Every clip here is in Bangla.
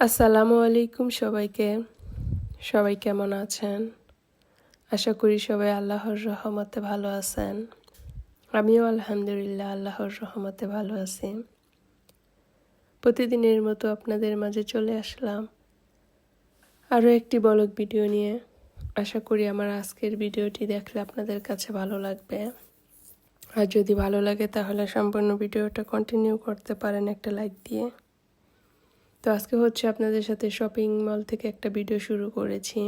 আসসালামু আলাইকুম সবাইকে। সবাই কেমন আছেন? আশা করি সবাই আল্লাহর রহমতে ভালো আছেন। আমিও আলহামদুলিল্লাহ আল্লাহর রহমতে ভালো আছি। প্রতিদিনের মতো আপনাদের মাঝে চলে আসলাম আরও একটি বলক ভিডিও নিয়ে। আশা করি আমার আজকের ভিডিওটি দেখলে আপনাদের কাছে ভালো লাগবে। আর যদি ভালো লাগে তাহলে সম্পূর্ণ ভিডিওটা কন্টিনিউ করতে পারেন একটা লাইক দিয়ে। তো আজকে হচ্ছে আপনাদের সাথে শপিং মল থেকে একটা ভিডিও শুরু করেছি।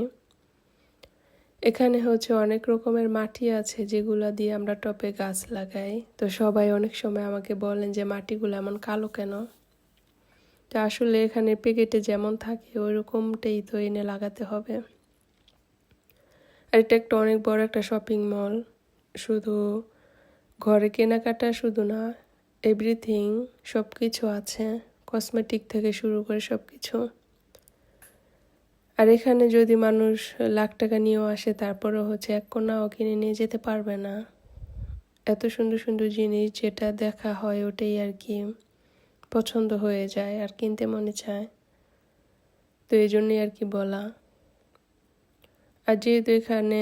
এখানে হচ্ছে অনেক রকমের মাটি আছে যেগুলো দিয়ে আমরা টপে গাছ লাগাই। তো সবাই অনেক সময় আমাকে বলেন যে মাটিগুলো এমন কালো কেন? তো আসলে এখানে প্যাকেটে যেমন থাকে ওই রকমটাই তো এনে লাগাতে হবে। আর এটা একটা অনেক বড় একটা শপিং মল শুধু ঘরে কেনাকাটা শুধু না এভরিথিং সব কিছু আছে। কসমেটিক থেকে শুরু করে সব কিছু আর এখানে যদি মানুষ লাখ টাকা নিয়েও আসে, তারপরেও হচ্ছে এক কোনাও কিনে নিয়ে যেতে পারবে না। এত সুন্দর সুন্দর জিনিস যেটা দেখা হয় ওটাই আর কি পছন্দ হয়ে যায় আর কিনতে মনে চায়। তো এই জন্যই আর কি বলা। আর যেহেতু এখানে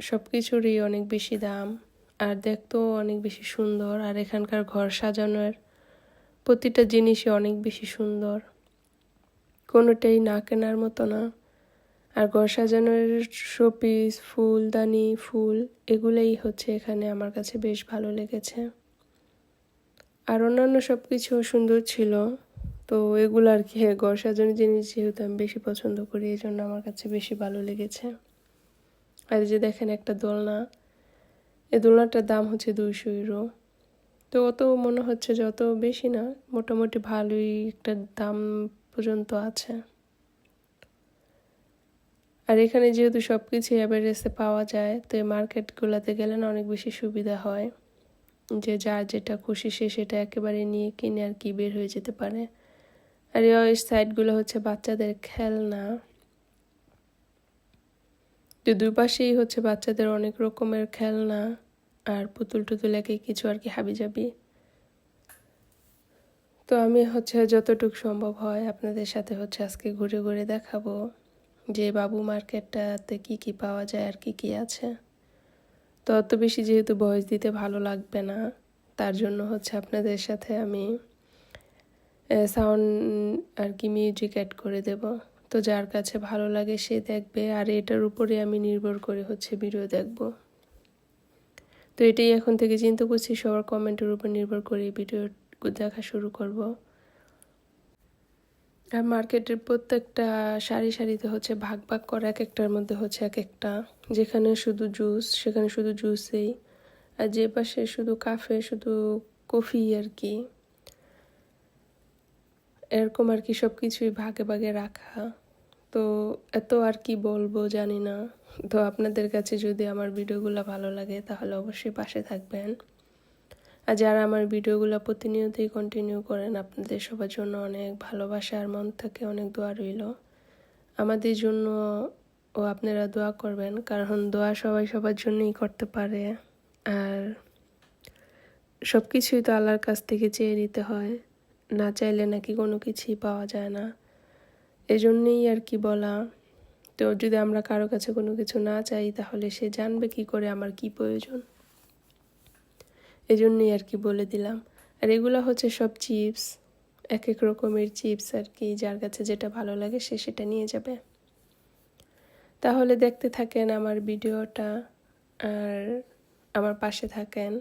সব কিছুরই অনেক বেশি দাম, আর দেখতেও অনেক বেশি সুন্দর, আর এখানকার ঘর সাজানোর প্রতিটা জিনিসই অনেক বেশি সুন্দর। কোনোটাই না কেনার মতো না। আর ঘর সাজানোর শোপিস ফুলদানি ফুল, এগুলোই হচ্ছে এখানে আমার কাছে বেশ ভালো লেগেছে। আর অন্যান্য সব কিছুও সুন্দর ছিল। তো এগুলো আর কি ঘর সাজানোর জিনিস যেহেতু আমি বেশি পছন্দ করি এই জন্য আমার কাছে বেশি ভালো লেগেছে। আর যে দেখেন একটা দোলনা। এই দোলনাটার দাম হচ্ছে দুইশো ইউরো। তো অত মনে হচ্ছে যে অত বেশি না, মোটামুটি ভালোই একটা দাম পর্যন্ত আছে। আর এখানে যেহেতু সব কিছু অ্যাভারেজে পাওয়া যায়, তো এই মার্কেটগুলোতে গেলে না অনেক বেশি সুবিধা হয়। যে যার যেটা খুশি সে সেটা একেবারে নিয়ে কিনে আর কি বের হয়ে যেতে পারে। আর এই সাইডগুলো হচ্ছে বাচ্চাদের খেলনা। তো দুপাশেই হচ্ছে বাচ্চাদের অনেক রকমের খেলনা। আর পুতুল টুতুল একে কিছু আর কি হাবি যাবি তো আমি হচ্ছে যতটুকু সম্ভব হয় আপনাদের সাথে হচ্ছে আজকে ঘুরে ঘুরে দেখাবো যে বাবু মার্কেটটাতে কি কি পাওয়া যায় আর কি কি আছে। তো অত বেশি যেহেতু ভয়েস দিতে ভালো লাগবে না, তার জন্য হচ্ছে আপনাদের সাথে আমি সাউন্ড আর কি মিউজিক অ্যাড করে দেব। তো যার কাছে ভালো লাগে সে দেখবে, আর এটার উপরে আমি নির্ভর করে হচ্ছে ভিডিও দেখব। তো এটাই এখন থেকে চিন্তা করছি, সবার কমেন্টের উপর নির্ভর করে ভিডিও দেখা শুরু করব। আর মার্কেটের প্রত্যেকটা সারি সারিতে হচ্ছে ভাগ ভাগ করা এক একটার মধ্যে হচ্ছে এক একটা। যেখানে শুধু জুস সেখানে শুধু জুসেই আর যে পাশে শুধু কাফে শুধু কফি আর কি। এরকম আর কি সব কিছুই ভাগে ভাগে রাখা। তো এত আর কি বলব জানি না। তো আপনাদের কাছে যদি আমার ভিডিওগুলো ভালো লাগে, তাহলে অবশ্যই পাশে থাকবেন। আর যারা আমার ভিডিওগুলো প্রতিনিয়তই কন্টিনিউ করেন, আপনাদের সবার জন্য অনেক ভালোবাসা আর মন থেকে অনেক দোয়া রইল। আমাদের জন্য ও আপনারা দোয়া করবেন, কারণ দোয়া সবাই সবার জন্যই করতে পারে। আর সব কিছুই তো আল্লাহর কাছ থেকে চেয়ে নিতে হয়। না চাইলে নাকি কোনো কিছুই পাওয়া যায় না। এজন্যই আর কি বলা। তো যদি আমরা কারও কাছে কোনো কিছু না চাই, তাহলে সে জানবে কি করে আমার কি প্রয়োজন। এজন্যই আর কি বলে দিলাম। আর এগুলো হচ্ছে সব চিপস এক এক রকমের চিপস আর কি, যার কাছে যেটা ভালো লাগে সে সেটা নিয়ে যাবে। তাহলে দেখতে থাকেন আমার ভিডিওটা, আর আমার পাশে থাকেন।